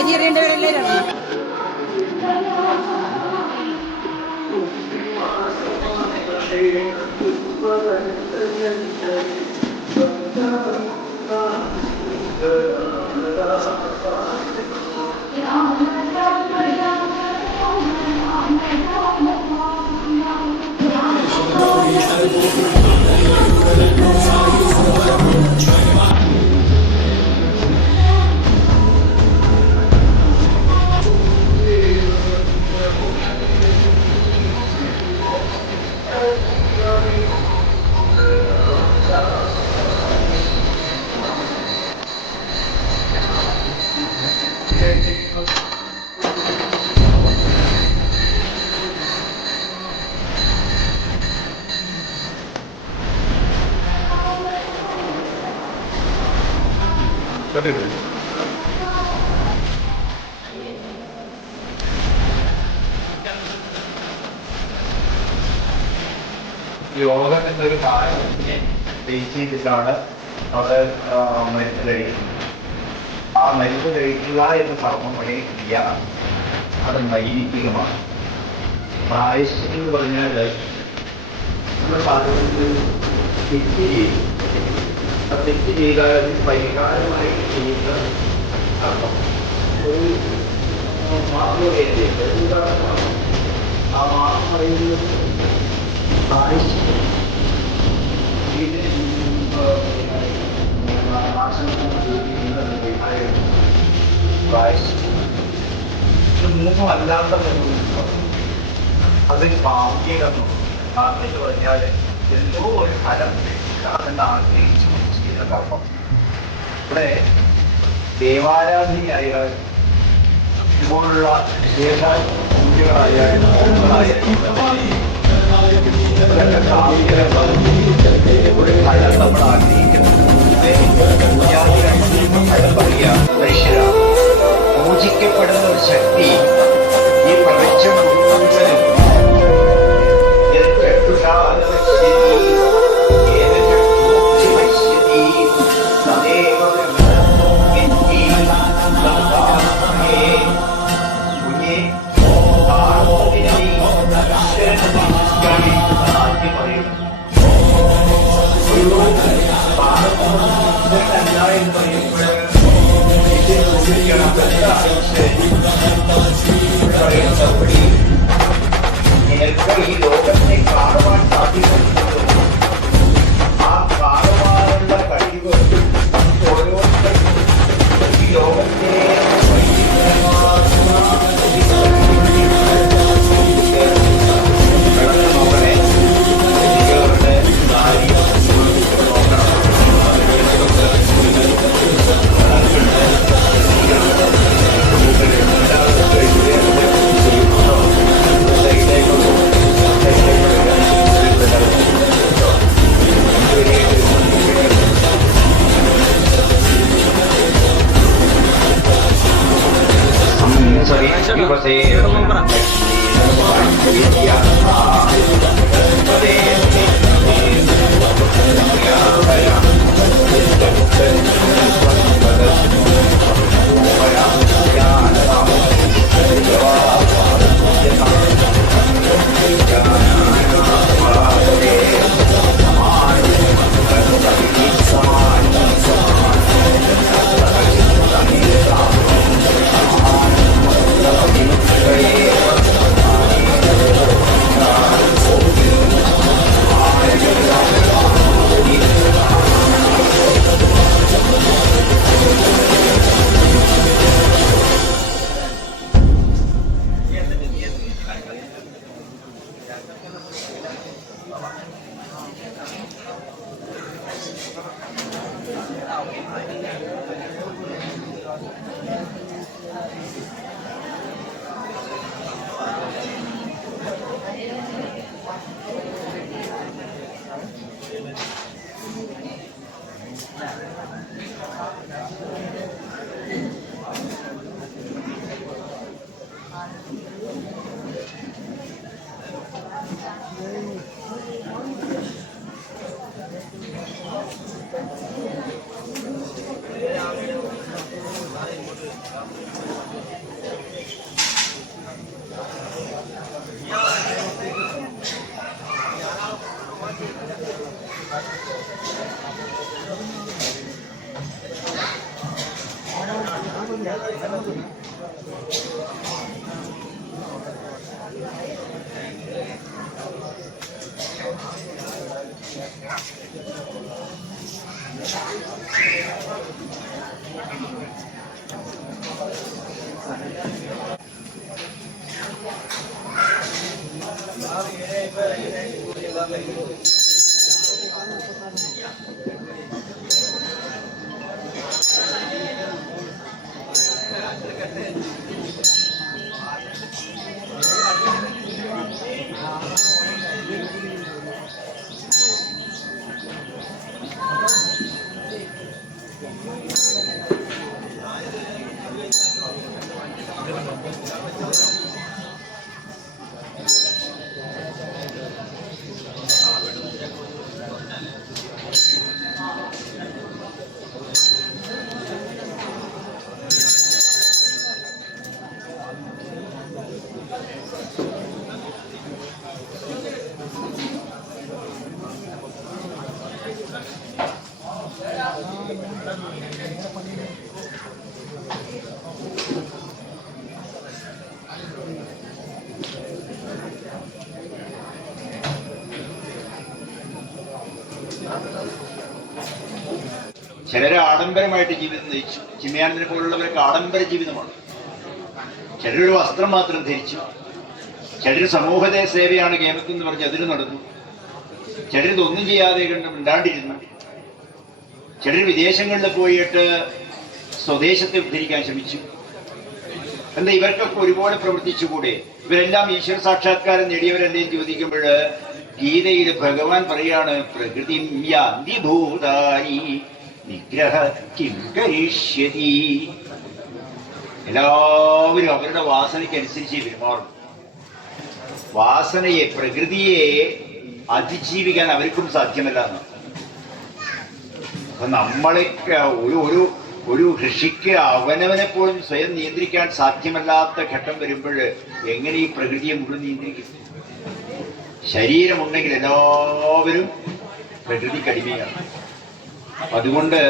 അരി അറിയേണ്ടവരല്ലേ യോഗം എന്നൊരു കാര്യത്തിനെ ബേസ് ചെയ്തിട്ടാണ് അവിടെ മരുന്ന് കഴിക്കുന്നത്. ആ മരുന്ന് കഴിക്കുക എന്ന കർമ്മം വഴി ക്രിയ അത് നൈതികമാണ്. പ്രായശ്ചിത്തം എന്ന് പറഞ്ഞാൽ നമ്മുടെ പാത്രത്തിൽ തെറ്റ് ചെയ്യും. ആ തെറ്റ് ചെയ്താൽ അത് പരിഹാരമായി ചെയ്യുന്ന കർമ്മം. ഒരു മാർഗവേദയുണ്ട്. ആ മാർഗം പറയുന്നത് പ്രായശ്ചിത്തം. മൂന്നും അല്ലാത്ത അത് ഭാഗ്യമെന്നും എന്ന് പറഞ്ഞാൽ എന്തോ ഒരു ഫലം അതിന് ആഗ്രഹിച്ചു ചെയ്യുന്ന കർമ്മം. ഇവിടെ ദേവാരാധനയായാൽ ഇതുപോലുള്ള വിശേഷായാലും ഒരു ഫലം നമ്മൾ ആഗ്രഹിക്കുന്നു. ഫലം പറയുക മനുഷ്യരാ പൂജിക്കപ്പെടുന്ന ഒരു ശക്തി ഈ പ്രപഞ്ചം മുഴുവനും ഈ ലോകത്തെ കാണുവാൻ സാധിക്കുന്നത് ആ കാണുവാനുള്ള കഴിവ് ഓരോരുത്തർക്കും ഈ ലോകത്തെ ചിലര് ആഡംബരമായിട്ട് ജീവിതം നയിച്ചു. ചിന്മയാനന്ദനെ പോലുള്ളവർക്ക് ആഡംബര ജീവിതമാണ്. ചിലരൊരു വസ്ത്രം മാത്രം ധരിച്ചു. ചിലര് സമൂഹത്തെ സേവയാണ് കേമത്തിൽ എന്ന് പറഞ്ഞ് അതിന് നടന്നു. ചിലരിതൊന്നും ചെയ്യാതെ കണ്ട് മിണ്ടാണ്ടിരുന്നു. ചിലർ വിദേശങ്ങളിൽ പോയിട്ട് സ്വദേശത്തെ ഉദ്ധരിക്കാൻ ശ്രമിച്ചു. എന്താ ഇവർക്കൊക്കെ ഒരുപോലെ പ്രവർത്തിച്ചുകൂടെ? ഇവരെല്ലാം ഈശ്വര സാക്ഷാത്കാരം നേടിയവരല്ലേ ചോദിക്കുമ്പോൾ ഗീതയിൽ ഭഗവാൻ പറയാണ്, പ്രകൃതി യാന്തി ഭൂതാനി നിഗ്രഹ കിം കരിഷ്യതി. എല്ലാവരും അവരുടെ വാസനയ്ക്കനുസരിച്ച് പെരുമാറും. വാസനയെ, പ്രകൃതിയെ അതിജീവിക്കാൻ അവർക്കും സാധ്യമല്ല എന്ന്. അപ്പൊ നമ്മളെ ഒരു ഋഷിക്ക് അവനവനെ പോലും സ്വയം നിയന്ത്രിക്കാൻ സാധ്യമല്ലാത്ത ഘട്ടം വരുമ്പോൾ എങ്ങനെ ഈ പ്രകൃതിയെ മുഴുവൻ നിയന്ത്രിക്കും? ശരീരമുണ്ടെങ്കിൽ എല്ലാവരും പ്രകൃതിക്ക് അടിമയാണ്. അതുകൊണ്ട്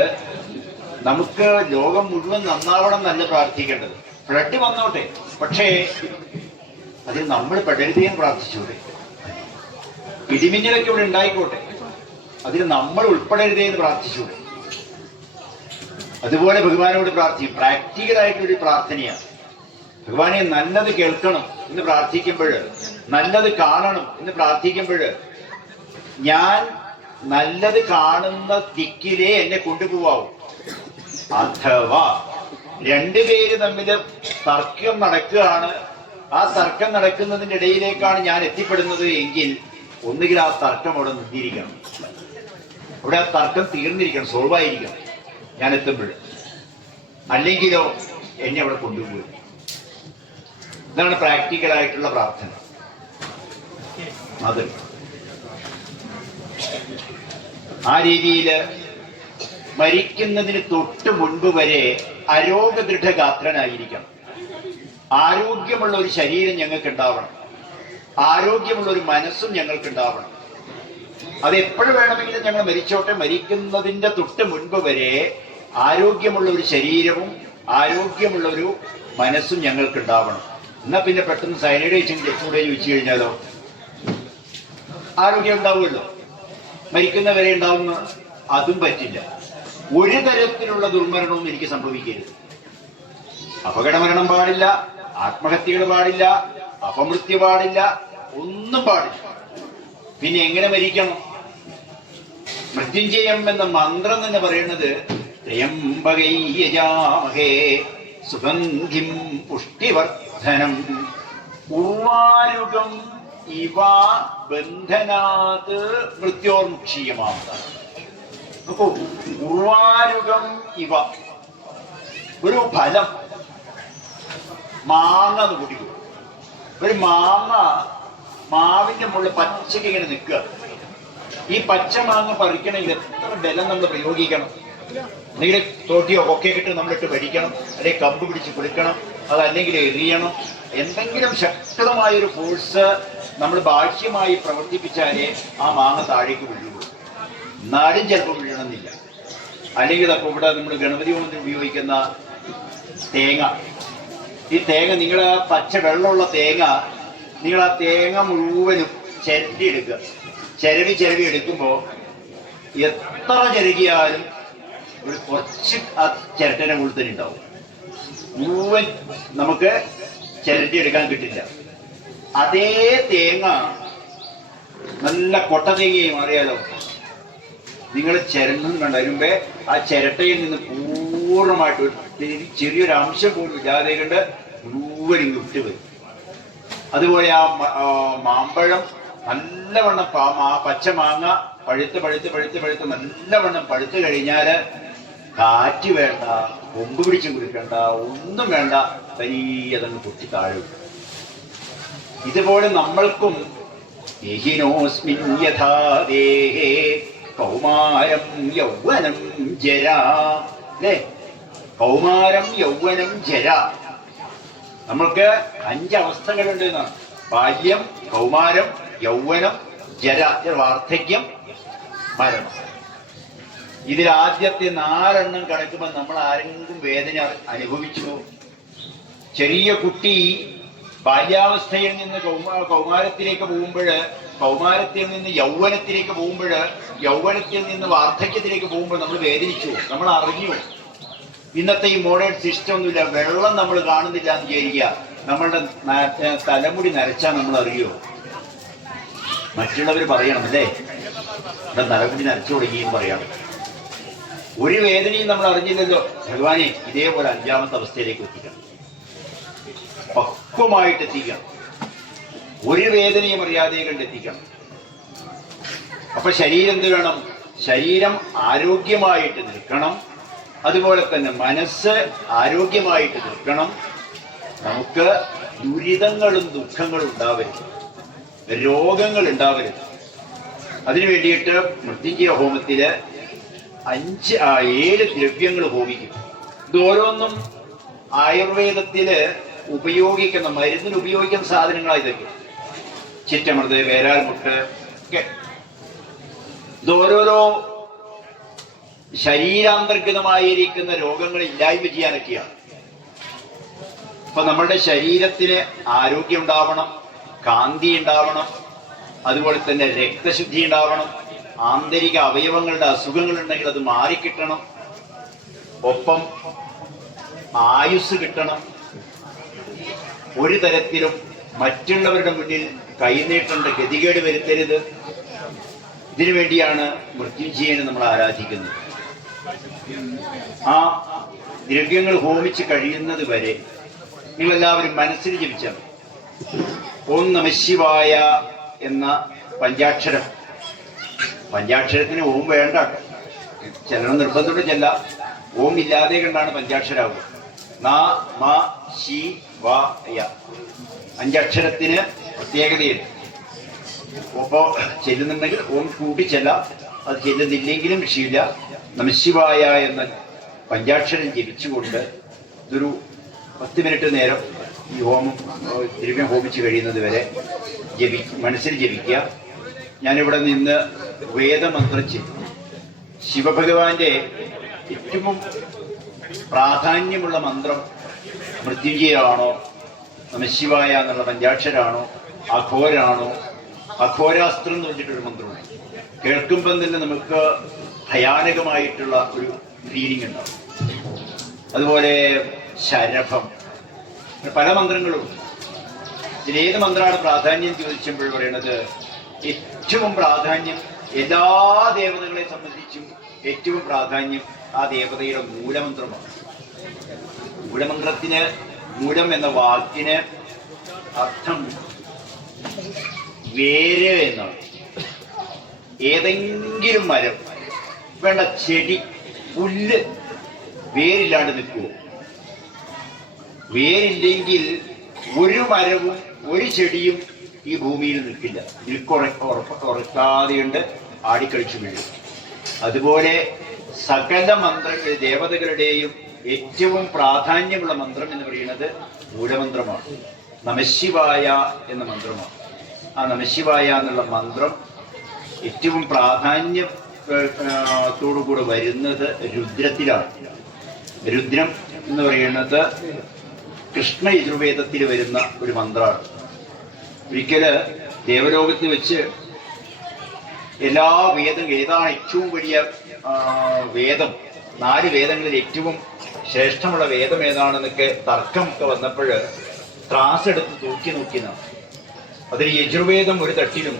നമുക്ക് ലോകം മുഴുവൻ നന്നാവണം എന്നല്ല പ്രാർത്ഥിക്കേണ്ടത്. ഫ്ലഡ് വന്നോട്ടെ, പക്ഷേ അതിൽ നമ്മൾ പെടരുതേന്ന് പ്രാർത്ഥിച്ചൂടെ? ഇടിമിന്നലൊക്കെ ഇവിടെ ഉണ്ടായിക്കോട്ടെ, അതിൽ നമ്മൾ ഉൾപ്പെടരുതേ എന്ന് പ്രാർത്ഥിച്ചൂടെ? അതുപോലെ ഭഗവാനോട് പ്രാർത്ഥിക്കും. പ്രാക്ടിക്കലായിട്ടൊരു പ്രാർത്ഥനയാണ്. ഭഗവാനെ നല്ലത് കേൾക്കണം എന്ന് പ്രാർത്ഥിക്കുമ്പോൾ, നല്ലത് കാണണം എന്ന് പ്രാർത്ഥിക്കുമ്പോൾ, ഞാൻ നല്ലത് കാണുന്ന ദിക്കിലേ എന്നെ കൊണ്ടുപോവാവും. അഥവാ രണ്ടുപേര് തമ്മിൽ തർക്കം നടക്കുകയാണ്, ആ തർക്കം നടക്കുന്നതിൻ്റെ ഇടയിലേക്കാണ് ഞാൻ എത്തിപ്പെടുന്നത് എങ്കിൽ ഒന്നുകിൽ ആ തർക്കം അവിടെ നിർത്തിയിരിക്കണം, അവിടെ ആ തർക്കം തീർന്നിരിക്കണം, സോൾവ് ആയിരിക്കണം ഞാൻ എത്തുമ്പോൾ. അല്ലെങ്കിലോ എന്നെ അവിടെ കൊണ്ടുപോയി. ഇതാണ് പ്രാക്ടിക്കലായിട്ടുള്ള പ്രാർത്ഥന. അത് ആ രീതിയിൽ മരിക്കുന്നതിന് തൊട്ട് മുൻപ് വരെ അരോഗദൃഢഗാത്രനായിരിക്കണം. ആരോഗ്യമുള്ള ഒരു ശരീരം ഞങ്ങൾക്ക് ഉണ്ടാവണം, ആരോഗ്യമുള്ള ഒരു മനസ്സും ഞങ്ങൾക്ക് ഉണ്ടാവണം. അത് എപ്പോഴും വേണമെങ്കിലും ഞങ്ങൾ മരിച്ചോട്ടെ, മരിക്കുന്നതിന്റെ തൊട്ട് മുൻപ് വരെ ആരോഗ്യമുള്ള ഒരു ശരീരവും ആരോഗ്യമുള്ള ഒരു മനസ്സും ഞങ്ങൾക്ക് ഉണ്ടാവണം. എന്നാ പിന്നെ പെട്ടെന്ന് സൈനൈഡ് കഴിച്ചെങ്കിൽ ചെക്കൂടെ ചോദിച്ചു കഴിഞ്ഞാലോ ആരോഗ്യം ഉണ്ടാവുമല്ലോ, മരിക്കുന്നവരെ ഉണ്ടാവുന്ന അതും പറ്റില്ല. ഒരു തരത്തിലുള്ള ദുർമരണവും എനിക്ക് സംഭവിക്കരുത്. അപകടമരണം പാടില്ല, ആത്മഹത്യകൾ പാടില്ല, അപമൃത്യു പാടില്ല, ഒന്നും പാടില്ല. പിന്നെ എങ്ങനെ മരിക്കണം? മൃത്യുഞ്ജയം എന്ന മന്ത്രം തന്നെ പറയുന്നത് ത്രയംബകൈ യജാമഹേ സുഗന്ധിം പുഷ്ടിവർദ്ധനം ഉർവാരുകം ഇവ ബന്ധനാത് മൃത്യോർമുക്ഷീയമാവുന്നതാണ്. നോക്കൂ, ഉർവാരുകം ഇവ ഒരു ഫലം, മാങ്ങ എന്ന് കുടിക്കും. ഒരു മാങ്ങ മാവിന്റെ മുകളിൽ പച്ചക്ക് ഇങ്ങനെ നിൽക്കുക. ഈ പച്ച മാങ്ങ പറിക്കണമെങ്കിൽ എത്ര ബലം നമ്മൾ പ്രയോഗിക്കണം? എന്തെങ്കിലും തോട്ടിയോ കൊക്കയൊക്കെ ഇട്ട് നമ്മളിട്ട് ഭരിക്കണം, അല്ലെങ്കിൽ കമ്പ് പിടിച്ച് കുളിക്കണം, അതല്ലെങ്കിൽ എറിയണം. എന്തെങ്കിലും ശക്തമായൊരു ഫോഴ്സ് നമ്മൾ ബാഹ്യമായി പ്രവർത്തിപ്പിച്ചാലേ ആ മാങ്ങ താഴേക്ക് വീഴുള്ളൂ. എന്നാലും ചിലപ്പോൾ വീഴണമെന്നില്ല. അല്ലെങ്കിൽ അപ്പോൾ ഇവിടെ നമ്മൾ ഗണപതി ഹോമത്തിന് ഉപയോഗിക്കുന്ന തേങ്ങ. ഈ തേങ്ങ നിങ്ങൾ ആ പച്ച വെള്ളമുള്ള തേങ്ങ, നിങ്ങൾ ആ തേങ്ങ മുഴുവനും ചിരണ്ടി എടുക്കുക. ചിരവി എടുക്കുമ്പോൾ എത്ര ചിരകിയാലും ഒരു കുറച്ച് ആ ചിരട്ടനെ ഉള്ളിൽ തന്നെ ഉണ്ടാവും. മുഴുവൻ നമുക്ക് ചിരണ്ടി എടുക്കാൻ കിട്ടില്ല. അതേ തേങ്ങ നല്ല കൊട്ട തേങ്ങയായി മാറിയാലോ, നിങ്ങൾ ചിരണ്ടും കണ്ടരുമ്പേ ആ ചിരട്ടയിൽ നിന്ന് പൂർണ്ണമായിട്ട് ചെറിയൊരു അംശം പോലും ഇല്ലാതെ കണ്ട് മുഴുവൻ വിട്ട് വരും. അതുപോലെ ആ മാമ്പഴം നല്ലവണ്ണം പച്ച മാങ്ങ പഴുത്ത് നല്ലവണ്ണം പഴുത്ത് കഴിഞ്ഞാല് കാറ്റ് വേണ്ട, കൊമ്പ് പിടിച്ച് കുടിക്കണ്ട, ഒന്നും വേണ്ട, തനിയതങ്ങ് പൊട്ടി താഴെ. ഇതുപോലെ നമ്മൾക്കും കൗമാരം യൗവനം ജര, അല്ലേ? കൗമാരം യൗവനം ജര. നമ്മൾക്ക് 5 അവസ്ഥകളുണ്ട് എന്നാണ്. ബാല്യം, കൗമാരം, യൗവനം, ജര, വാർദ്ധക്യം, മരണം. ഇതിൽ ആദ്യത്തെ 4 എണ്ണം കിടക്കുമ്പോൾ നമ്മൾ ആരെങ്കിലും വേദന അനുഭവിച്ചു? ചെറിയ കുട്ടി ബാല്യാവസ്ഥയിൽ നിന്ന് കൗമാരത്തിലേക്ക് പോകുമ്പോൾ, കൗമാരത്തിൽ നിന്ന് യൗവനത്തിലേക്ക് പോകുമ്പോൾ, യൗവനത്തിൽ നിന്ന് വാർദ്ധക്യത്തിലേക്ക് പോകുമ്പോൾ നമ്മൾ വേദനിച്ചു, നമ്മൾ അറിഞ്ഞു. ഇന്നത്തെ ഈ മോഡേൺ സിസ്റ്റം ഒന്നുമില്ല. വെള്ളം നമ്മൾ കാണുന്നില്ല എന്ന് വിചാരിക്കുക, നമ്മളുടെ തലമുടി നരച്ചാൽ നമ്മൾ അറിയുമോ? മറ്റുള്ളവർ പറയണം, അല്ലേ, ഇവിടെ തലമുടി നരച്ചു തുടങ്ങിയെന്ന് പറയണം. ഒരു വേദനയും നമ്മൾ അറിഞ്ഞില്ലല്ലോ. ഭഗവാനെ ഇതേപോലെ 5ാമത്തെ അവസ്ഥയിലേക്ക് എത്തിക്കണം, പക്വമായിട്ട് എത്തിക്കണം, ഒരു വേദനയും അറിയാതെ കണ്ടെത്തിക്കണം. അപ്പൊ ശരീരം എന്ത് വേണം? ശരീരം ആരോഗ്യമായിട്ട് നിൽക്കണം. അതുപോലെ തന്നെ മനസ്സ് ആരോഗ്യമായിട്ട് നിൽക്കണം. നമുക്ക് ദുരിതങ്ങളും ദുഃഖങ്ങളും ഉണ്ടാവരുത്, രോഗങ്ങൾ ഉണ്ടാവരുത്. അതിനു വേണ്ടിയിട്ട് മൃത്യുഞ്ജയ ഹോമത്തില് 7 ദ്രവ്യങ്ങൾ ഹോമിക്കും. ഇത് ഓരോന്നും ആയുർവേദത്തില് ഉപയോഗിക്കുന്ന, മരുന്നിന് ഉപയോഗിക്കുന്ന സാധനങ്ങളാണ് ഇതൊക്കെ. ചിറ്റമൃത്, വേരാൽമുട്ട് ഒക്കെ. ഇത് ഓരോരോ ശരീരാന്തർഗതമായിരിക്കുന്ന രോഗങ്ങൾ ഇല്ലായ്മ ചെയ്യാനൊക്കെയാണ്. അപ്പൊ നമ്മളുടെ ശരീരത്തിന് ആരോഗ്യം ഉണ്ടാവണം, കാന്തി ഉണ്ടാവണം, അതുപോലെ തന്നെ രക്തശുദ്ധി ഉണ്ടാവണം, ആന്തരിക അവയവങ്ങളുടെ അസുഖങ്ങൾ ഉണ്ടെങ്കിൽ അത് മാറിക്കിട്ടണം, ഒപ്പം ആയുസ് കിട്ടണം. ഒരു തരത്തിലും മറ്റുള്ളവരുടെ മുന്നിൽ കൈനീട്ടേണ്ട ഗതികേട് വരുത്തരുത്. ഇതിനു വേണ്ടിയാണ് മൃത്യുഞ്ജയനെ നമ്മൾ ആരാധിക്കുന്നത്. ആ ദ്രവ്യങ്ങൾ ഹോമിച്ച് കഴിയുന്നത് വരെ നിങ്ങളെല്ലാവരും മനസ്സിൽ ജപിച്ചാൽ ഓം നമഃശിവായ എന്ന പഞ്ചാക്ഷരം. പഞ്ചാക്ഷരത്തിന് ഓം വേണ്ട, ചിലർ നിർബന്ധത്തോടെ ചെല്ല. ഓം ഇല്ലാതെ കണ്ടാണ് പഞ്ചാക്ഷരാവുക. നമഃശിവായ 5 അക്ഷരത്തിന് പ്രത്യേകതയുണ്ട്. അപ്പോ ചെല്ലുന്നുണ്ടെങ്കിൽ ഓം കൂട്ടി ചെല്ലാം, അത് ചെല്ലുന്നില്ലെങ്കിലും വിഷയമില്ല. നമഃശിവായ എന്ന പഞ്ചാക്ഷരം ജപിച്ചുകൊണ്ട് ഇതൊരു 10 മിനിറ്റ് നേരം ഈ ഹോമം ദ്രവ്യം ഹോമിച്ച് കഴിയുന്നത് വരെ മനസ്സിൽ ജപിക്കുക. ഞാനിവിടെ നിന്ന് വേദമന്ത്രം ചെയ്തു. ശിവഭഗവാന്റെ ഏറ്റവും പ്രാധാന്യമുള്ള മന്ത്രം മൃത്യുഞ്ജയാണോ, നമഃശിവായ എന്നുള്ള പഞ്ചാക്ഷരാണോ, അഘോരാണോ? അഘോരാസ്ത്രം എന്ന് പറഞ്ഞിട്ടൊരു മന്ത്രമുണ്ട്. കേൾക്കുമ്പം തന്നെ നമുക്ക് ഭയാനകമായിട്ടുള്ള ഒരു ഫീലിംഗ് ഉണ്ടാവും. അതുപോലെ ശരഭം, പല മന്ത്രങ്ങളും. ഇതിലേത് മന്ത്രമാണ് പ്രാധാന്യം ചോദിച്ചപ്പോൾ പറയുന്നത്, ഏറ്റവും പ്രാധാന്യം എല്ലാ ദേവതകളെ സംബന്ധിച്ചും ഏറ്റവും പ്രാധാന്യം ആ ദേവതയുടെ മൂലമന്ത്രമാണ്. മൂലമന്ത്രത്തിന്, മൂലം എന്ന വാക്കിന് അർത്ഥം വേര് എന്നാണ്. ഏതെങ്കിലും മരം വേണ്ട, ചെടി, പുല്ല് വേരില്ലാണ്ട് നിൽക്കുമോ? വേരില്ലെങ്കിൽ ഒരു മരവും ഒരു ചെടിയും ഈ ഭൂമിയിൽ നിൽക്കില്ല. ഉറക്കാതെയുണ്ട്, ആടിക്കളിച്ചു വീഴും. അതുപോലെ സകല മന്ത്രങ്ങൾ, ദേവതകളുടെയും ഏറ്റവും പ്രാധാന്യമുള്ള മന്ത്രം എന്ന് പറയുന്നത് മൂലമന്ത്രമാണ്, നമഃശിവായ എന്ന മന്ത്രമാണ്. ആ നമഃശിവായ എന്നുള്ള മന്ത്രം ഏറ്റവും പ്രാധാന്യത്തോടുകൂടെ വരുന്നത് രുദ്രത്തിലാണ്. രുദ്രം എന്ന് പറയുന്നത് കൃഷ്ണ യജുർവേദത്തിൽ വരുന്ന ഒരു മന്ത്രമാണ്. ഒരിക്കല് ദേവലോകത്തിൽ വെച്ച് എല്ലാ ഏതാണ് ഏറ്റവും വലിയ വേദം, 4 വേദങ്ങളിൽ ഏറ്റവും ശ്രേഷ്ഠമുള്ള വേദം ഏതാണെന്നൊക്കെ തർക്കമൊക്കെ വന്നപ്പോൾ ത്രാസ് എടുത്ത് തൂക്കി നോക്കിയതാണ്. അതിൽ യജുർവേദം ഒരു തട്ടിലും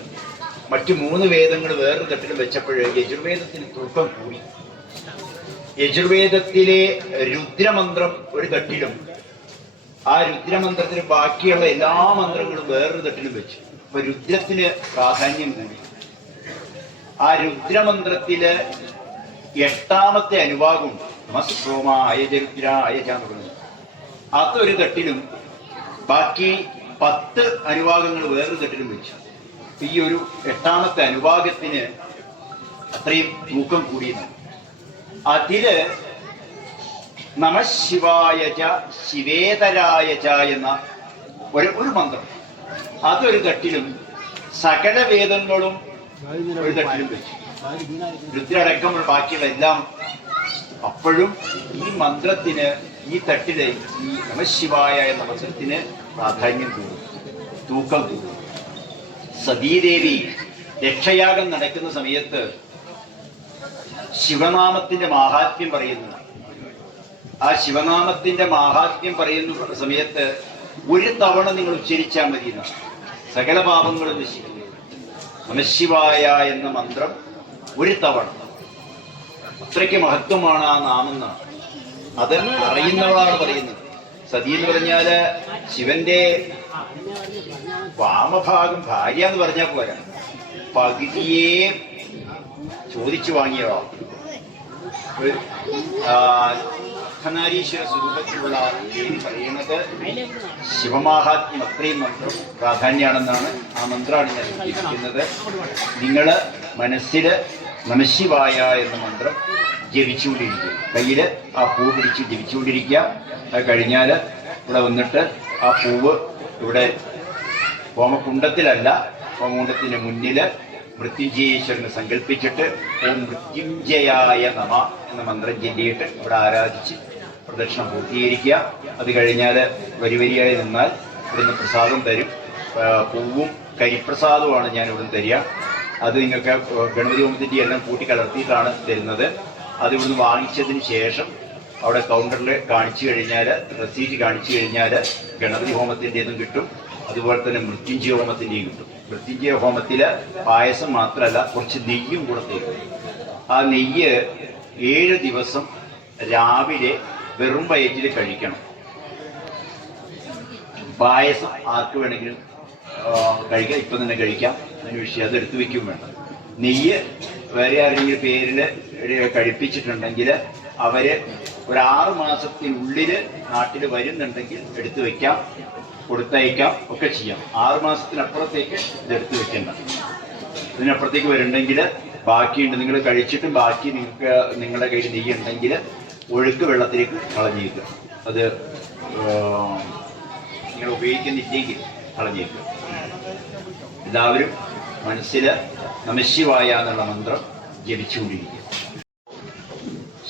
മറ്റു 3 വേദങ്ങൾ വേറൊരു തട്ടിലും വെച്ചപ്പോൾ യജുർവേദത്തിന് തൂക്കം കൂടി. യജുർവേദത്തിലെ രുദ്രമന്ത്രം ഒരു തട്ടിലും ആ രുദ്രമന്ത്രത്തിന് ബാക്കിയുള്ള എല്ലാ മന്ത്രങ്ങളും വേറൊരു തട്ടിലും വെച്ചു. അപ്പൊ രുദ്രത്തിന് പ്രാധാന്യം കൂടി. ആ രുദ്രമന്ത്രത്തില് 8ാമത്തെ അനുഭാഗം നമസ്സോമായ രുദ്രായ ചാന്നുള്ളത്, അതൊരു തട്ടിലും ബാക്കി 10 അനുഭാഗങ്ങൾ വേറൊരു തട്ടിലും വെച്ചു. ഈ ഒരു 8ാമത്തെ അനുഭാഗത്തിന് അത്രയും തൂക്കം കൂടിയതാണ്. അതില് നമഃശിവായ ച ശിവേതരായ ച എന്ന ഒരു മന്ത്രം, അതൊരു തട്ടിലും സകല വേദങ്ങളും ഒരു തട്ടിലും വെച്ചു. രുദ്രടക്കമുള്ള ബാക്കിയുള്ള എല്ലാം. അപ്പോഴും ഈ മന്ത്രത്തിന്, ഈ തട്ടില് ഈ നമഃശിവായ എന്ന മന്ത്രത്തിന് പ്രാധാന്യം കൂടും, തൂക്കം കൂടും. സതീദേവി രക്ഷയാഗം നടക്കുന്ന സമയത്ത് ശിവനാമത്തിന്റെ മാഹാത്മ്യം പറയുന്നു. ആ ശിവനാമത്തിന്റെ മാഹാത്മ്യം പറയുന്ന സമയത്ത് ഒരു തവണ നിങ്ങൾ ഉച്ചരിച്ചാൽ മതി എന്നാണ്, സകല പാപങ്ങളും നശിക്കുന്നു. നമഃശിവായ എന്ന മന്ത്രം ഒരു തവണ, അത്രയ്ക്ക് മഹത്വമാണ് ആ നാമെന്നാണ്. അത് അറിയുന്നവളാണ് പറയുന്നത്. സതി എന്ന് പറഞ്ഞാല് ശിവന്റെ വാമഭാഗം, ഭാര്യ എന്ന് പറഞ്ഞാൽ പോരാ, പകുതിയെ ചോദിച്ചു വാങ്ങിയതാണ്. അർദ്ധനാരീശ്വര സ്വരൂപത്തിലുള്ള ദേവി പറയുന്നത് ശിവമാഹാത്മ്യം അത്രയും മന്ത്രം പ്രാധാന്യമാണെന്നാണ്. ആ മന്ത്രമാണ് ഞാൻ ഉദ്ദേശിക്കുന്നത്. നിങ്ങൾ മനസ്സില് നമഃശിവായ എന്ന മന്ത്രം ജപിച്ചുകൊണ്ടിരിക്കുക. കയ്യിൽ ആ പൂ പിടിച്ച് ജപിച്ചുകൊണ്ടിരിക്കുക. അത് കഴിഞ്ഞാൽ ഇവിടെ വന്നിട്ട് ആ പൂവ് ഇവിടെ ഹോമകുണ്ടത്തിലല്ല, ഹോമകുണ്ടത്തിന് മുന്നില് മൃത്യുഞ്ജയേശ്വരനെ സങ്കല്പിച്ചിട്ട് ഓം മൃത്യുഞ്ജയായ നമ എന്ന മന്ത്രം ചൊല്ലിയിട്ട് ഇവിടെ ആരാധിച്ച് പ്രദക്ഷിണം പൂർത്തീകരിക്കുക. അത് കഴിഞ്ഞാൽ വരിവരിയായി നിന്നാൽ ഇവിടുന്ന് പ്രസാദം തരും. പൂവും കരിപ്രസാദവുമാണ് ഞാൻ ഇവിടുന്ന് തരിക. അത് നിങ്ങൾക്ക് ഗണപതി ഹോമത്തിൻ്റെ എല്ലാം കൂട്ടിക്കലർത്തിയിട്ടാണ് തരുന്നത്. അത് ഇവിടുന്ന് വാങ്ങിച്ചതിന് ശേഷം അവിടെ കൗണ്ടറിൽ കാണിച്ചു കഴിഞ്ഞാൽ, റെസീറ്റ് കാണിച്ചു കഴിഞ്ഞാൽ ഗണപതി ഹോമത്തിൻ്റെതും കിട്ടും, അതുപോലെ തന്നെ മൃത്യുഞ്ജയ ഹോമത്തിൻ്റെയും കിട്ടും. മൃത്യുഞ്ജയ ഹോമത്തിൽ പായസം മാത്രമല്ല, കുറച്ച് നെയ്യും കൂടെ തരും. ആ നെയ്യ് 7 ദിവസം രാവിലെ വെറും വയറ്റിൽ കഴിക്കണം. പായസം ആർക്ക് വേണമെങ്കിലും കഴിക്കാം, ഇപ്പം തന്നെ കഴിക്കാം, അതിന് വിഷയം അത് എടുത്തു വെക്കും വേണ്ട. നെയ്യ് വേറെ ആരെങ്കിലും പേരിൽ കഴിപ്പിച്ചിട്ടുണ്ടെങ്കിൽ അവര് ഒരു 6 മാസത്തിനുള്ളിൽ നാട്ടിൽ വരുന്നുണ്ടെങ്കിൽ എടുത്തു വെക്കാം, കൊടുത്തയക്കാം, ഒക്കെ ചെയ്യാം. 6 മാസത്തിനപ്പുറത്തേക്ക് ഇതെടുത്ത് വെക്കേണ്ട. ഇതിനപ്പുറത്തേക്ക് വരുന്നുണ്ടെങ്കിൽ ബാക്കിയുണ്ട്, നിങ്ങൾ കഴിച്ചിട്ടും ബാക്കി നിങ്ങൾക്ക് നിങ്ങളുടെ കയ്യിൽ നെയ്യ് ഉണ്ടെങ്കിൽ ഒഴുക്ക് വെള്ളത്തിലേക്ക് കളഞ്ഞേക്കുക. അത് നിങ്ങൾ ഉപയോഗിക്കുന്നില്ലെങ്കിൽ കളഞ്ഞേക്കുക. എല്ലാവരും മനസ്സിൽ നമഃശിവായ എന്നുള്ള മന്ത്രം ജപിച്ചുകൊണ്ടിരിക്കുക.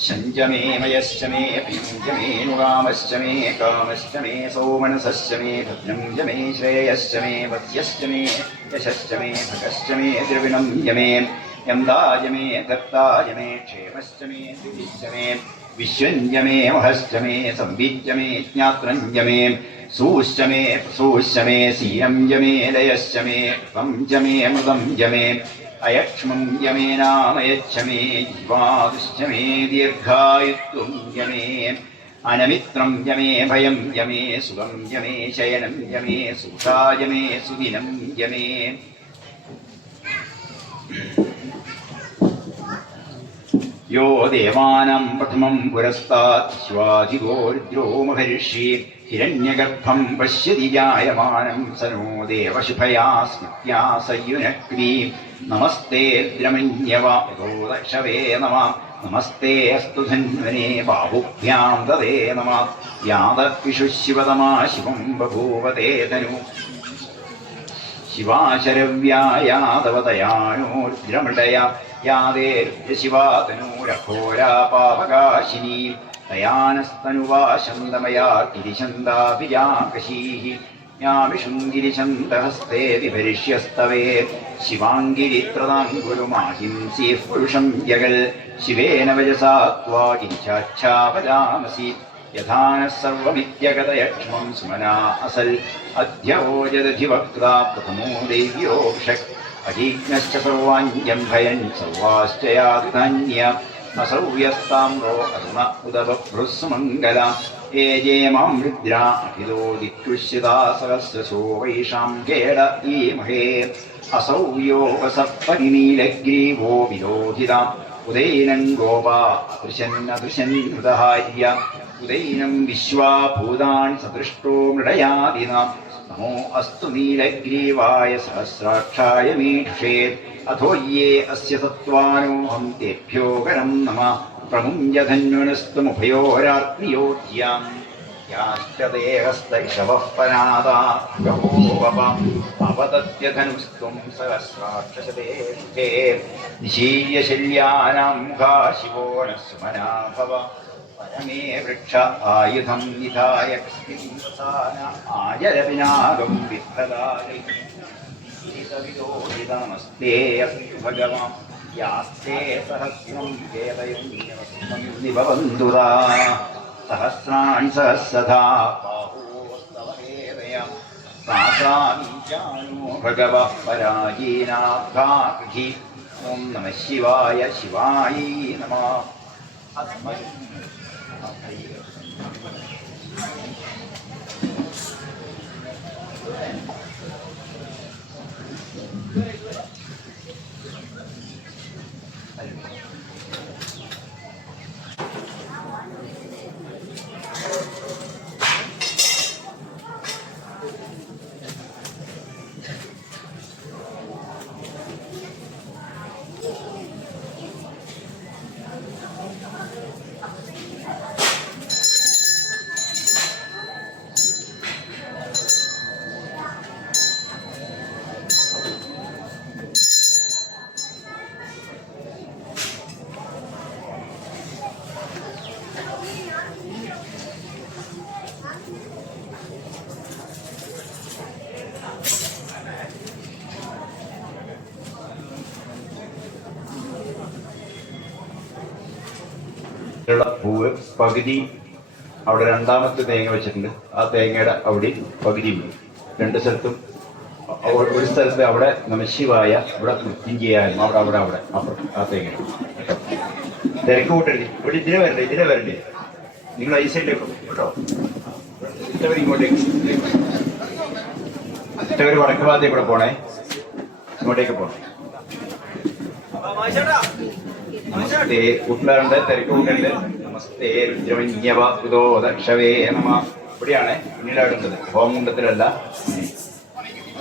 ശഞ്ചമേ മയശ്ചമേ പിഞ്ചമേ നുകാമശ്ചമേ കാമശ്ചമേ സോമനസശ്ചമേ ഭദ്രം ജമേ ശ്രേയശ്ചമേ വസ്യശ്ചമേ യശശ്ചമേ ഭഗശ്ചമേ ദ്രവിണം ജമേ യന്താജമേ ധർത്താജമേ ക്ഷേമശ്ചമേ ദ്വിശ്ചമേ വിശ്വഞ്ജമേ മഹശ്ചമേ സംവിജ്യമേ ജ്ഞാത്രഞ്ജമേ സൂശ്ചമേ പ്രസൂശ്ചമേ സീരം ജമേ ലയശ്ചമേ പഞ്ചമേ മൃതം ജമേ അയക്ഷ്മം യമേ നാമയച്ഛമേ ജീവാദുശ്ചമേ ദീർഘായുത്വം യമേ അനമിത്രം യമേ ഭയം യമേ സുഖം യമേ ശയനം യമേ സുഖായമേ സുദിനം യമേ. യോ ദേവാനാം പ്രഥമം പുരസ്താത് ശിവാജിഗോ രുദ്രോ മഹർഷി ഹിരണ്യഗർഭം പശ്യതി ജായമാനം സനോ ദേവശുഭയാ സ്മൃത്യാ സയുനക്രീ. നമസ്തേ ദ്രമണ്യവാദക്ഷവേ നമ. നമസ്തേ അസ്തു ധന്വനേ ബാഹുഭ്യാം ദദേ നമ. യാദർവിഷു ശിവതമാ ശിവം ബഭൂവതേ ധനു. ശിവാശരവ്യായാദവതയാനോരുദ്രമൃഡയ യാദേ ശിവാതനൂരഘോരാ പാപകാശിനി. तयानस्तनुवाशन्दमया गिरिशन्दाभिजाकशीः यामिषुं गिरिशन्दहस्ते विभरिष्यस्तवे शिवाङ्गिरित्रदां गुरुमाहिंसीः पुरुषं जगल् शिवेन वजसा त्वा गिरिचाच्छापदामसि यथा नः सर्वमित्यगतयक्ष्मं सुमना असल् अध्यवोजदधिवक्ता प्रथमो दैव्योऽक्षक् अजीज्ञश्च सर्वाञ्जं भयं सर्वाश्च यातुधान्य असौ यस्ताम्रो अरुण उदबभ्रुः सुमङ्गला एजे मां रुद्रा अखिलो दिक्कृष्यता सहस्रशो वैषां केड ईमहे असौ योगसप्तनिनीलग्रीवो विलोहिता उदैनं गोपा अदृशन् हृदहार्य उदैनं विश्वा भूतानि सदृष्टो मृडयादिना नमो अस्तु नीलग्रीवाय सहस्राक्षाय मीढुषे अथो ये अस्य सत्त्वानोऽहं तेभ्यो गरं नमः प्रमुञ्जधन्वनस्तमुभयोरात्रियोध्याम् याश्च देहस्त इषवः पनादा गवोवपम् अपतत्यधनुस्त्वं सहस्राक्षशते शुचे निशील्यशल्यानां मुखा शिवो नः सुमना भव परमे वृक्ष आयुधं निधाय आजरपिनागं विद्धदारितविदोहितमस्ते अस्तु भगवान् यास्ते सहस्रं वेदयन्यवस्तं निभवन्तुदा सहस्राणि सहस्रधा बाहोस्तव वेदय सासामीजानो भगवः परायीनाब्धाकृधि ॐ नमः शिवाय शिवायै नमः अस्मै പകുതി അവിടെ രണ്ടാമത്തെ തേങ്ങ വെച്ചിട്ടുണ്ട്. ആ തേങ്ങയുടെ അവിടെ പകുതി രണ്ട് സ്ഥലത്തും ഒരു സ്ഥലത്ത് അവിടെ നമശിവായ ഇവിടെ മൃത്യുഞ്ജയായിരുന്നു അവിടെ അപ്പുറം ആ തേങ്ങ തിരക്ക് കൂട്ടരുത്. ഇവിടെ ഇതിനെ വരണ്ടേ നിങ്ങൾ ഈ സൈഡിലേക്ക് കേട്ടോ. ഇട്ടവർ ഇങ്ങോട്ടേക്ക് ഇട്ടവർ വടക്ക് ഭാഗത്തേക്ക് കൂടെ പോണേ, ഇങ്ങോട്ടേക്ക് പോണേ. നമസ്തേ കൂട്ടുകാരുണ്ട്, തിരക്ക് കൂട്ടുണ്ട്. നമസ്തേ രുദ്രമന്യവ ഉദോദക്ഷവേ നമ. ഇവിടെയാണ് പിന്നീട് ഇടുന്നത്, ഹോമകുണ്ടത്തിലല്ല.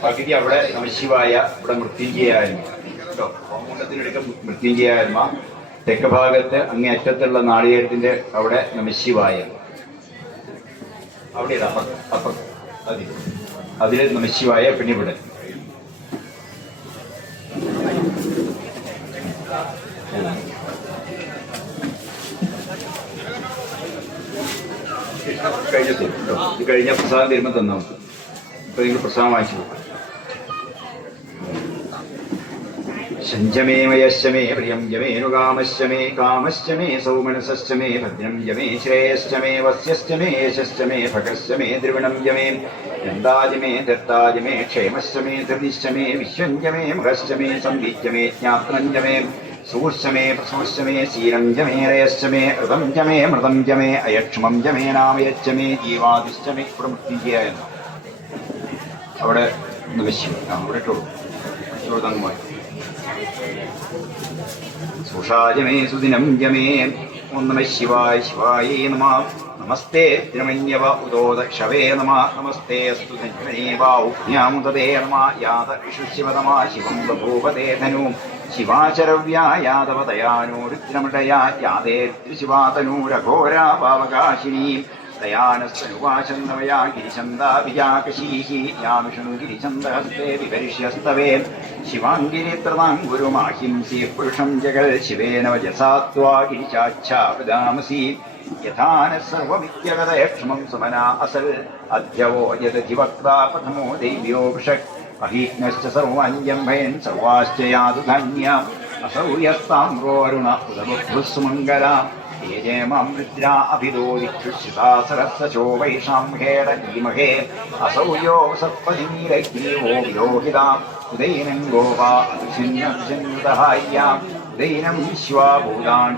പകുതി അവിടെ നമശിവായ ഇവിടെ മൃത്യുഞ്ജയായിരുന്നു കേട്ടോ. ഹോമകുണ്ടത്തിനെടുക്ക മൃത്യുഞ്ജയായ്മ. തെക്ക് ഭാഗത്ത് അങ്ങേ അറ്റത്തുള്ള നാളികേരത്തിന്റെ അവിടെ നമശിവായ. അവിടെ അപ്പുറത്ത് അതിൽ നമശിവായ. പിന്നെ ഇവിടെ കഴിഞ്ഞ പ്രസാദം തരുമ്പോൾ തന്നാ മതി. ഇപ്പൊ നിങ്ങൾ പ്രസാദം വാങ്ങിച്ചു പോകും. ശഞ്ചമേ മയശ്ചമേ പ്രിയം ജമേനുകാമശ്ചമേ കാമശ്ചമേ സൗമനസശ്ചമേ ഭദ്രം ജമേ ശ്രേയശ്ചമേ വസ്യശ്ചമേ യശശ്ചമേ ഭഗശ്ചമേ ദ്രിവിണം ജമേ ഗന്ധാജമേ ദത്താജമേ ക്ഷേമശ്ചമേ ധൃതിശ്ചമേ വിശ്വഞ്ജമേ മഹശ്ചമേ സംവിജ്യമേ ജ്ഞാത്രം ജമേ സൂശ്ചമേ പ്രസൂശ്ചമേ ശീലം ജമേ രയശ്ചമേ ഋതം ജമേ മൃതം ജമേ അയക്ഷ്മം ജമേ നാമയച്ഛമേ ജീവാദിശ്ചമേ. ഇവിടെ മൃത്യുഞ്ജയായിരുന്നു. അവിടെ നമശിവ അവിടെ ഇട്ടോളൂ. തങ്ങുമായി സുഷാജമേ സുദിനം ജമേ. ഓം നമഃ ശിവായ ശിവായേ നമഃ. നമസ്തേ ദ്രമണ്യവ ഉദോദക്ഷവേ നമഃ. നമസ്തേ അസ്തു ധന്വനേ ബാഹുഭ്യാമുദതേ നമഃ. യാത ഇഷുശിവതമാ ശിവം ബഭൂവതേ ധനു ശിവാചരവ്യാ യാദവതയാനോ രുദ്രമൃഡയാ യാതേ ത്രിശിവാതനൂരഘോരാ പാവകാശിനീ ദയാനസ്തനുവാചന്ദമയാ ഗിരിചന്ദാഭിജാകശീഃ യാമിഷും ഗിരിചന്ദഹസ്തേ വിഭരിഷ്യസ്തവേ ശിവാംഗിരിത്രതാം ഗുരുമാഹിംസി പുരുഷം ജഗൽ ശിവേന വജസാ ത്വാ ഗിരിചാച്ഛാപദാമസി യഥാന സർവമിത്യഗതയക്ഷമം സമനാ അസൽ അധ്യവോ യദധിവക്താ പ്രഥമോ ദൈവ്യോ ഭിഷക് അഹീജ്ഞശ്ച സർവാഞ്ജം ഭയൻ സർവാശ്ച യാതു ധാന്യാം അസൗര്യസ്താംഗോ അരുണ ഉദബുദ്ധുസ്സുമംഗലാം േജേമാം രുദ്രാ അഭിദോ ദിക്ഷുഷിതാ സരസ്വശോ വൈഷാം ഹേടീമഹേ അസൗയോ സത്പതിനീരഗ്രീവോ വിലോഹിതാം ഉദൈനം ഗോപാ അനുസിന്യഹാര്യാം ഉദൈനം വിശ്വാഭൂതാൻ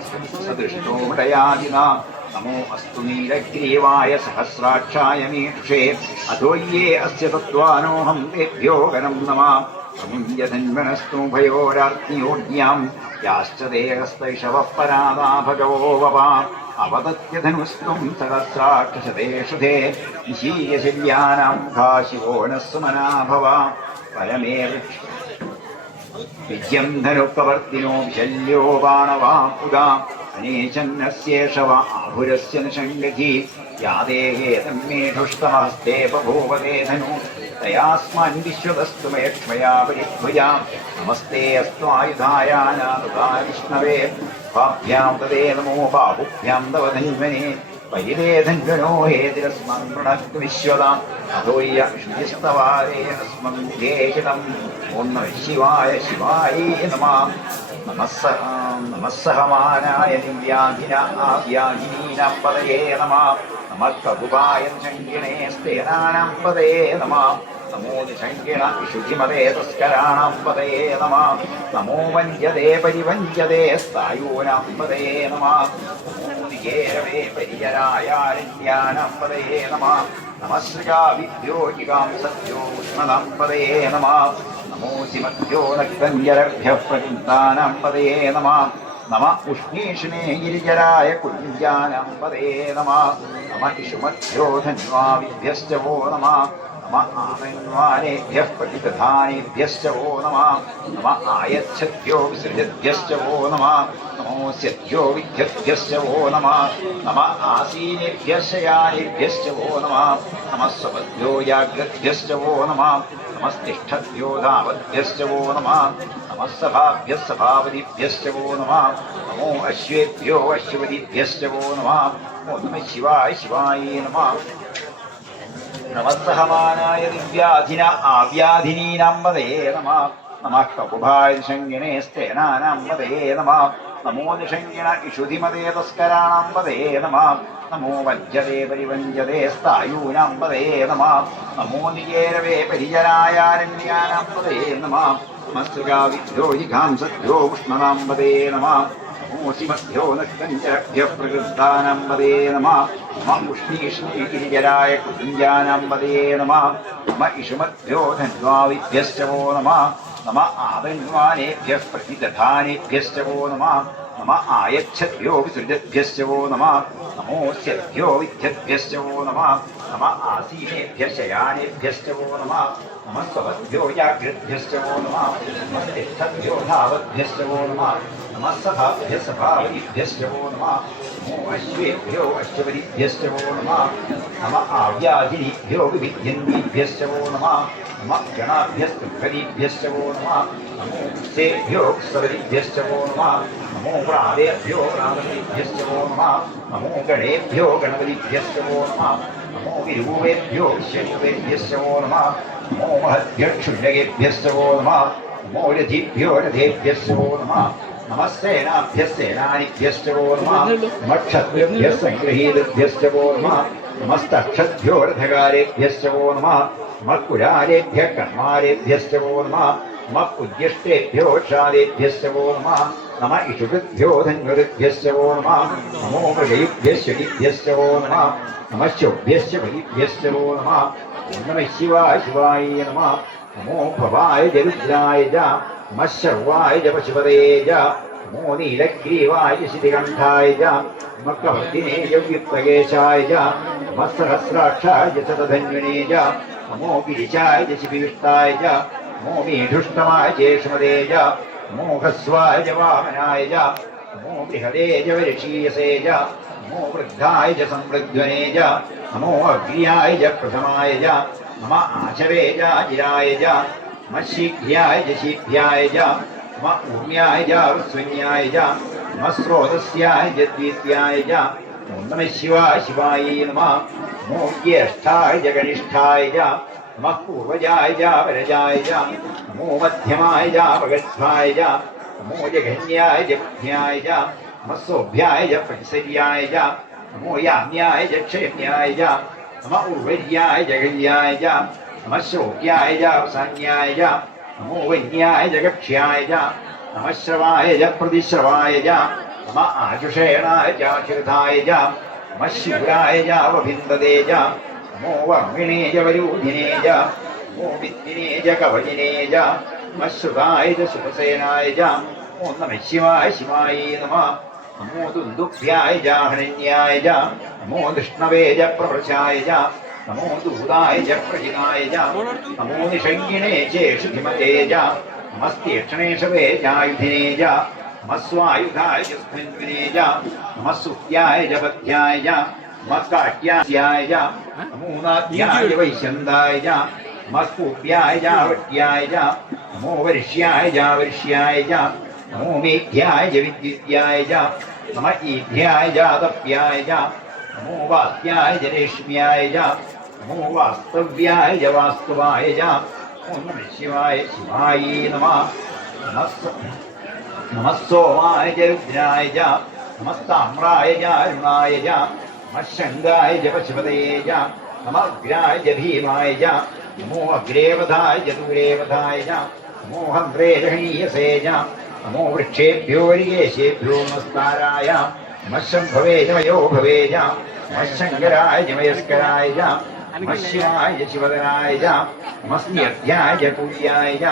സദൃഷ്ടോ മൃടയാദിനാം നമോ അസ്തു നീലഗ്രീവായ സഹസ്രാക്ഷായ മീക്ഷേ അധോയ്യേ അസ്യ തത്വാനോഹം തേഭ്യോ ഗണം നമാം സമുഞ്ജധന്വനസ്തു ഭയോരാർത്തിയോജ്ഞാം യാശ്ച ദേഹസ്തൈഷവഃ പരാദാ ഭഗവോ വപാം അവതത്യധനുസ്ത്വം സഹസ്രാക്ഷശതേഷു തേ നിശീയശല്യാനാം ഘാശിവോ നഃ സുമനാ ഭവ പരമേ വിദ്യം ധനുപ്രവർത്തിനോ വിശല്യോ ബാണവാം അനേശന്നസ്യേഷവ ആഭുരസ്യ നിഷംഗതി യാദേഹേ തന്മേധുഷ്ടമസ്തേ ബഭൂവതേ ധനു തയാസ്മാൻ വിശ്വതസ്തു മേ ക്ഷമയാ പരിഭുജാം നമസ്തേ അസ്ത്വായുധായാനാ വിഷ്ണവേ ഭാഭ്യാം തദേ നമോ ബാഹുഭ്യാം തവ ധന്വനേ പരിദേധന്വനോ ഹേതിരസ്മൻ പ്രണക്തു വിശ്വതാം അധോയ്യ വിഷ്ണുസ്തവാരേ അസ്മൻ വിധേഹിതം ഓം നമഃ ശിവായ ശിവായേ നമഃ നമസ്സഹമാനായ ദിവ്യാധിന ആവ്യാധിനീനാം പതയേ നമഃ നമഃ കകുപായ ശങ്കിണേ സ്തേനാനാം പതയേ നമഃ നമോ നിശങ്കിണ വിശുദ്ധിമതേ തസ്കരാണാം പതയേ നമഃ നമോ വഞ്ജതേ പരിവഞ്ജതേ സ്ഥായൂനാം പതയേ നമഃ നമോ നികേരവേ പരിചരായാരണ്യാനാം പതയേ നമഃ നമസ്കാവിദ്യോജികാം സത്യോ ഉഷ്ണതാം പതയേ നമഃ നമോസിമധ്യോ നക്തഞ്ജരഭ്യഃ പ്രകൃന്താനാം പതയേ നമഃ നമ ഉഷ്ണീഷിണേ ഗിരിജരായ കുഞ്ചാനാം പതയേ നമഃ നമ ഇഷുമധ്യോ ധന്വാവിഭ്യശ്ച വോ നമഃ നമ ആമന്വാനേഭ്യഃ പ്രതിദധാനേഭ്യശ്ച വോ നമഃ നമ ആയച്ഛദ്ഭ്യോ വിസൃജദ്ഭ്യശ്ച വോ നമഃ നമോസ്യദ്ഭ്യോ വിദ്യദ്ഭ്യശ്ച വോ നമഃ നമ ആസീനേഭ്യഃ ശയാനേഭ്യശ്ച വോ നമഃ നമ സ്വപദ്ഭ്യോ ജാഗ്രദ്ഭ്യശ്ച വോ നമഃ നമസ്തിഷ്ഠദ്ഭ്യോ ധാവദ്ഭ്യശ്ച വോ നമഃ നമഃ സഭാഭ്യഃ സഭാവതിഭ്യശ്ച വോ നമഃ നമോ അശ്വേഭ്യോ അശ്വതിഭ്യശ്ച വോ നമഃ നമോ നമഃ ശിവായ ശിവായേ നമഃ നമസ്സഹമാനായ ദിവ്യാധിന ആവ്യാധിനീനാം പതയേ നമഃ നമഃ കകുഭായ ശങ്കിണേ സ്തേനാനാം പതയേ നമഃ നമോ നിഷങ്കിണ ഇഷുധിമതേ തസ്കരാണാം പതയേ നമഃ നമോ വജ്ജതേ പരിവഞ്ജതേ സ്ഥായൂനാം പതയേ നമഃ നമോ നികേരവേ പരിചരായാരണ്യാനാം പതയേ നമഃ നമസ്കാവിദ്യോ ജിഘാംസദ്ഭ്യോ ഉഷ്ണനാം പതയേ നമഃ നമോസിമഭ്യോ നക്തഞ്ജരഭ്യഃ പ്രകൃന്താനാം പതയേ നമഃ നമ ഉഷ്ണീഷ്ണീ ഗിരിജരായ കുഞ്ചാനാം പതയേ നമഃ നമ ഇഷുമഭ്യോ ധന്വാവിഭ്യശ്ച വോ നമഃ നമ ആവന്വാനേഭ്യഃ പ്രതിദധാനേഭ്യശ്ച വോ നമഃ നമ ആയച്ഛദ്ഭ്യോ വിസൃജദ്ഭ്യശ്ച വോ നമഃ നമോസ്യദ്ഭ്യോ വിദ്യദ്ഭ്യശ്ച വോ നമഃ നമ ആസീനേഭ്യഃ ശയാനേഭ്യശ്ച വോ നമഃ നമ സ്വപദ്ഭ്യോ ജാഗ്രദ്ഭ്യശ്ച വോ നമഃ നമസ്തിഷ്ഠദ്ഭ്യോ ധാവദ്ഭ്യശ്ച വോ നമഃ നമഃ സഭാഭ്യഃ സഭാവതിഭ്യശ്ച വോ നമഃ നമോ അശ്വേഭ്യോ അശ്വതിഭ്യശ്ച വോ നമഃ നമ ആവ്യാധിനിഭ്യോ വിവിധ്യന്തിഭ്യശ്ച വോ നമഃ നമ ഗണാഭ്യസ്തുഭ്യശ്ച വോ നമഃ നമോ വൃക്ഷേഭ്യോ സവതിഭ്യശ്ച വോ നമഃ നമോ പ്രാദേഭ്യോ പ്രാതേഭ്യശ്ച വോ നമഃ നമോ ഗണേഭ്യോ ഗണപതിഭ്യശ്ച വോ നമഃ നമോ വിരൂപേഭ്യോ വിശ്വരൂപേഭ്യശ്ച വോ നമഃ നമോ മഹദ്ഭ്യക്ഷുല്യകേഭ്യശ്ച വോ നമഃ നമോ രഥിഭ്യോ രഥേഭ്യശ്ച വോ നമഃ നമസ്സേനാഭ്യസ്സേനാനിഭ്യശ്ച വോ നമഃ നമക്ഷത്രിഭ്യഃ സംഗൃഹീതഭ്യശ്ച വോ നമഃ നമസ്തക്ഷദ്ഭ്യോ രഥകാരേഭ്യശ്ച വോ നമഃ നമഃകുരാരേഭ്യഃ കർമാരേഭ്യശ്ച വോ നമഃ നമഃ ഉദ്യഷ്ടേഭ്യോ ക്ഷാദേഭ്യശ്ച വോ നമഃ നമ ഇഷുഭ്യോ ധന്വരുഭ്യശ്ച വോ നമഃ നമോ മൃഗയുഭ്യശ്ച വോ നമഃ നമശ്ചോഭ്യശ്ച ബലിഭ്യശ്ച വോ നമഃ ഓം നമഃ ശിവായ ശിവായ നമഃ നമോ ഭവായ ജരുദ്രായ ച നമഃ ശർവായ ച പശുപതയേ ച നമോ നീലഗ്രീവായ ശിതികണ്ഠായ ച നമഃ കവർത്തിനേ യവ്യുക്തകേശായ ച നമഃ സഹസ്രാക്ഷായ ച ശതധന്വനേ ച നമോ ഗിരിശായ ച ശിപിവിഷ്ടായ ച നമോ മേധുഷ്ടമായ ചേഷുമതേ ച നമോ ഹ്രസ്വായ ച വാമനായ ച നമോ ബൃഹദേ ച വരിഷീയസേ ച നമോ വൃദ്ധായ ച സംവൃദ്ധ്വനേ ച നമോ അഗ്ര്യായ ച പ്രഥമായ ച നമ ആശവേ ച ജിരായ ച നമ ശീഘ്ര്യായ ച ശീഭ്യായ ച നമ ഊർമ്യായ ച വൃസ്വന്യായ ച നമ സ്രോതസ്യായ ച ദ്വീത്യായ ച ഓം നമഃ ശിവായ ശിവായേ നമഃ. നമോ ജ്യേഷ്ഠായ ച കനിഷ്ഠായ ച നമഃ പൂർവജായ ച വരജായ ച നമോ മധ്യമായ ച ഭഗത്ഭായ ച നമോ ജഘന്യായ ച മധ്യായ ച നമഃ സോഭ്യായ ച പരിസര്യായ ച നമോ യാമ്യായ ച ക്ഷേമ്യായ ച നമഃ ഉർവര്യായ ച കല്യായ ച നമഃ ശോക്യായ ച അവസാന്യായ ച നമോ വന്യായ ച കക്ഷ്യായ ച നമഃ ശ്രവായ ച പ്രതിശ്രവായ ച നമഃ ആശുഷേണായ ച ആശിർധായ ച നമഃ ശൂരായ ച വഭിന്ദതേ ച നമോ വർമ്മിണേ ച വരൂധിനേ ച നമോ വിദ്ധിനേ ച കവചിനേ ച നമഃ ശ്രുതായ ച ശുഭസേനായ ച ഓം നമഃ ശിവായ ശിവായേ നമഃ. നമോ ദുന്ദുഭ്യായ ച ഹനന്യായ ച നമോ വിഷ്ണവേ ച പ്രവൃശായ ച നമോ ദൂതായ ച പ്രജിതായ ച നമോ നിഷംഗിണേ ചേഷുധിമതേ ച നമസ്തീക്ഷണേഷവേ ചായുധിനേ ച നമസ്വായുധായ ച സ്മന്വിനേ ച നമസ്സുത്യായ ച പഥ്യായ ച നമസ്കാട്യായ ച നമോ നാദ്യായ വൈശന്തായ ച നമസ്കൂപ്യായ ച വട്യായ ച നമോ വരിഷ്യായ ച വരിഷ്യായ ച നമോ മേഘ്യായ ച വിദ്യുത്യായ ച നമഃ ഈഭ്യായ ച തപ്യായ ച നമോ വാസ്യായ ച രേഷ്മ്യായ ച നമോ വാസ്തവ്യായ ച വാസ്തവായ ച ഓം നമഃ ശിവായ ശിവായേ നമഃ. നമഃ സോമായ ച രുദ്രായ ച നമസ്താമ്രായ ച അരുണായ ച നമഃ ശങ്കായ ച പശുപതയേ ച നമഃ ഉഗ്രായ ച ഭീമായ ച നമോ അഗ്രേവധായ ച ദൂരേവധായ ച നമോ ഹന്ത്രേ ച ഹനീയസേ ച നമോ വൃക്ഷേഭ്യോ വരികേശേഭ്യോ നമസ്കാരായ നമഃ ശംഭവേ ച മയോഭവേ ച നമഃ ശങ്കരായ ച മയസ്കരായ ച നമഃ ശിവായ ച ശിവതരായ ച നമസ്ത്യധ്യായ ച തുല്യായ ച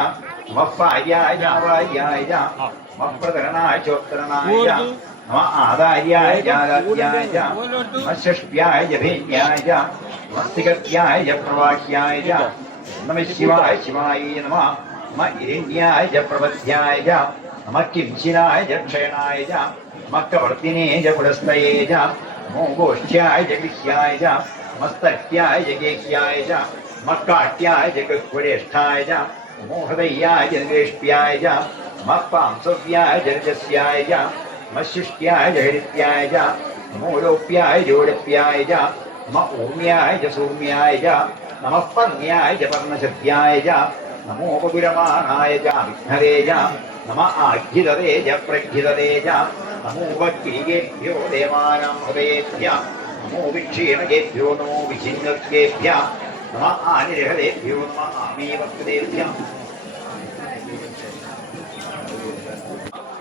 നമഃ പാര്യായ ച അവാര്യായ ച നമഃ പ്രതരണായ ചോത്തരണായ ച നമഃ ആദാര്യായ ച ആരാധ്യായ ച നമഃ ഷഷ്ട്യായ ച ഭേന്യായ ച നമഃ സ്ഥികത്യായ ച പ്രവാഹ്യായ ച നമഃ ശിവായ ശിവായേ നമഃ. നമഃ ഇരണ്യായ ച പ്രപദ്ധ്യായ ച നമഃ കിംശിനായ ച ക്ഷയണായ ച നമഃ കവർത്തിനേ ച പുരസ്തയേ ച നമോ ഗോഷ്ഠ്യായ ച ഗൃഹ്യായ ച നമസ്തർത്യായ ച ഗേഹ്യായ ച നമഃ കാട്ട്യായ ച ഗൃഹ്വരേഷ്ഠായ ച നമോ ഹൃദയ്യായ ച നിരേഷ്പ്യായ ച നമഃ പാംസവ്യായ ച രജസ്യായ ച നമഃ ശുഷ്ട്യായ ച ഹരിത്യായ ച നമോ ലോപ്യായ ചോടപ്യായ ച നമഃ ഊമ്യായ ച സൂമ്യായ ച നമഃ പർണ്യായ ച പർണശദ്ധ്യായ ച നമോ പകുരമാണായ ച വിഘ്നരേ ച നമഃ ആഘ്രിതരേ ച പ്രഘ്രിതരേ ച നമോ വക്രീകേഭ്യോ ദേവാനാം ഹൃദയേഭ്യ നമോ വിക്ഷീണകേഭ്യോ നമോ വിഛിന്നത്യേഭ്യ നമഃ ആനിരഹതേഭ്യോ നമഃ ആമീവക്തേഭ്യ.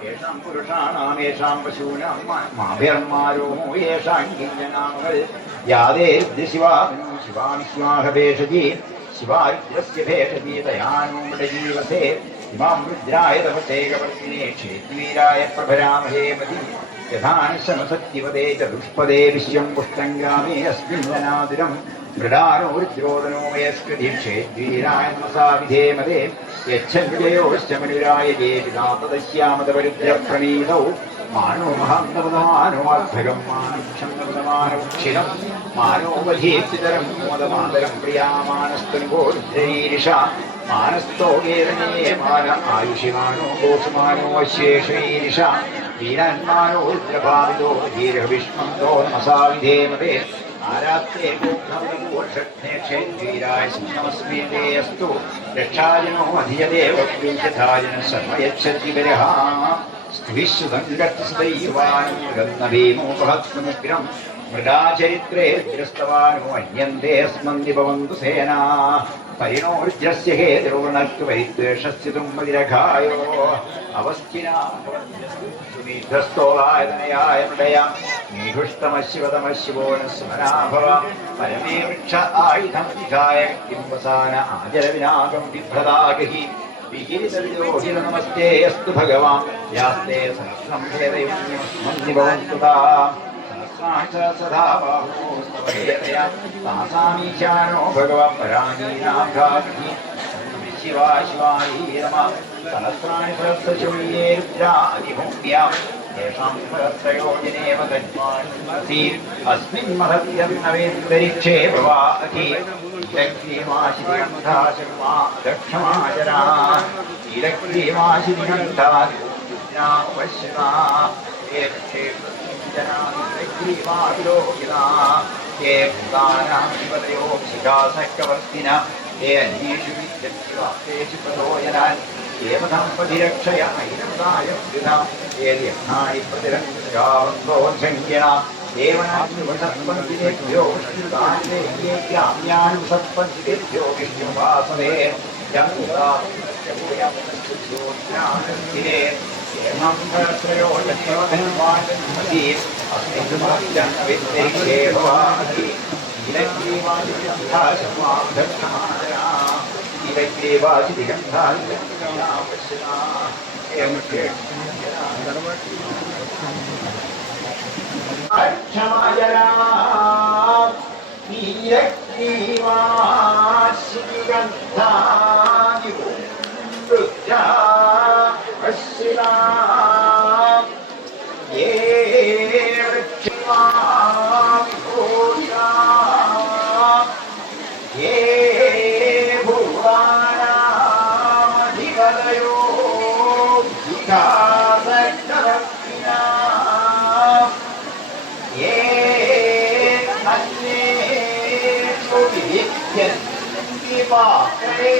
യേഷാം പുരുഷാണാമേഷാം പശൂനാം മാഭിർമാരോമോ യേഷാം കിഞ്ചനാമകൾ യാതേ ശിവാമി ശിവാമി സ്വാഹഭേഷജി ശിവാരുദ്രസ്യ ഭേഷജി തയാനോ മൃഡജീവസേ ഇമാം രുദ്രായ തപസേ കവർത്തിനേ ക്ഷേത്രീരായ പ്രഭരാമഹേ മതി യഥാനശമസത്യവദേ ചതുഷ്പദേ വിശ്വം പുഷ്ടം ഗ്രാമേ അസ്മിൻ ജനാതിരം മൃഡാനോ രുദ്രോദനോ മയസ്കൃതി ക്ഷേത്രീരായ നമസാ വിധേമതേ യച്ഛന്വിജയോശ്ചമനുരായ ജേ പിതാതദശ്യാമതപരുദ്രപ്രണീതൗ മാനോ മഹാന്തപദമാനോമാർത്ഥകം മാനുക്ഷന്തപദമാനുക്ഷിണം മാനോ വധീപ്സിതരം മോദമാതരം പ്രിയാമാനസ്തുനികോ രുദ്രൈരിഷ മാനസ്തോ വേദനേ മാന ആയുഷിമാനോ ദോഷമാനോ അശേഷൈരിഷ വീരാന്മാനോ രുദ്രഭാവിതോ ധീരവിഷ്മന്തോ നമസാ വിധേമതേ ആരാത്രേ ക്ഷേത്രീരായ നമസ്മേ അസ്തു രക്ഷാജനോ അധിയദേവ്യൂജധാജന സർവയച്ഛതിവരഃ സ്ത്രീശുതംഗസ്തൈവാനുഗ്രന്നഭീമോപഹത്സമുഗ്രം മൃഗാചരിത്രേ രുദ്രസ്തവാനോ അന്യന്തേ സ്മന്തി ഭവന്തു സേനാ പരിണോ രുദ്രസ്യ ഹേതുർവണക്തു പരിദ്വേഷസ്യ തുമ്മതിരഘായോ അവസ്ഥിനാസ്തോളായ തനയായ മൃഡയാം നീഹുഷ്ടമശിവതമശിവോ സ്മരാഭവ പരമേ വൃക്ഷ ആയുധം വിധായ കിംവസാന ആചരവിനാഗം വിഭ്രതാഗഹി വിഗീതവിലോഹിത നമസ്തേ അസ്തു ഭഗവാൻ യാസ്തേ സഹസ്രം ഭേദയുന്യമസ്മന്തി ഭവന്തു താം സദാ ബാഹുസ്തവഹേതയാ താസാമീശാനോ ഭഗവൻ പരാണീനാഘാതി ശിവായ ശിവായ നമഃ. സഹസ്രാണി സഹസ്രശൂന്യേ രുദ്രാതിഭൂമ്യാം യേഷാം സഹസ്രയോജനേവ തന്മാനസി അസ്മിൻ മഹത്യം നവേന്തരിക്ഷേ ഭവാഹി ലക്ഷ്മീമാശിരികണ്ഠാശർമാ ദക്ഷമാചരാ ലക്ഷ്മീമാശിരികണ്ഠാ ये भूतानाधिपतयो शिखासक्रवर्तिन ये अनीषु विद्यवाप्तेषु प्रचोदयान् ये पदम्पतिरक्षय ऐरदाय वृथा ये ध्यक्षाणि प्रतिरक्षावन्तो झङ्गिणा देवनान्युपसत्पन्तिभ्यो विष्णुदान्ते ये ग्राम्यानुपसत्पन्तिभ्यो विष्णुवासवे जङ्गुदात्रे हेमन्तत्रयो जन्मधन्वाजन्मति अस्मिन्माद्यन्विद्ये भवानि इलग्रीवादिगन्धाशमाब्धक्षमादया इलग्रीवादिगन्धाशमाब्धक्षमा क्षमायरा इलग्रीवादिगन्धानि वृद्धा अशिला ये वृक्षिमा विकोषा ये भुवानामधिपतयो विकासक्रवर्तिना ये अन्येषु विविध्यन्ति पात्रे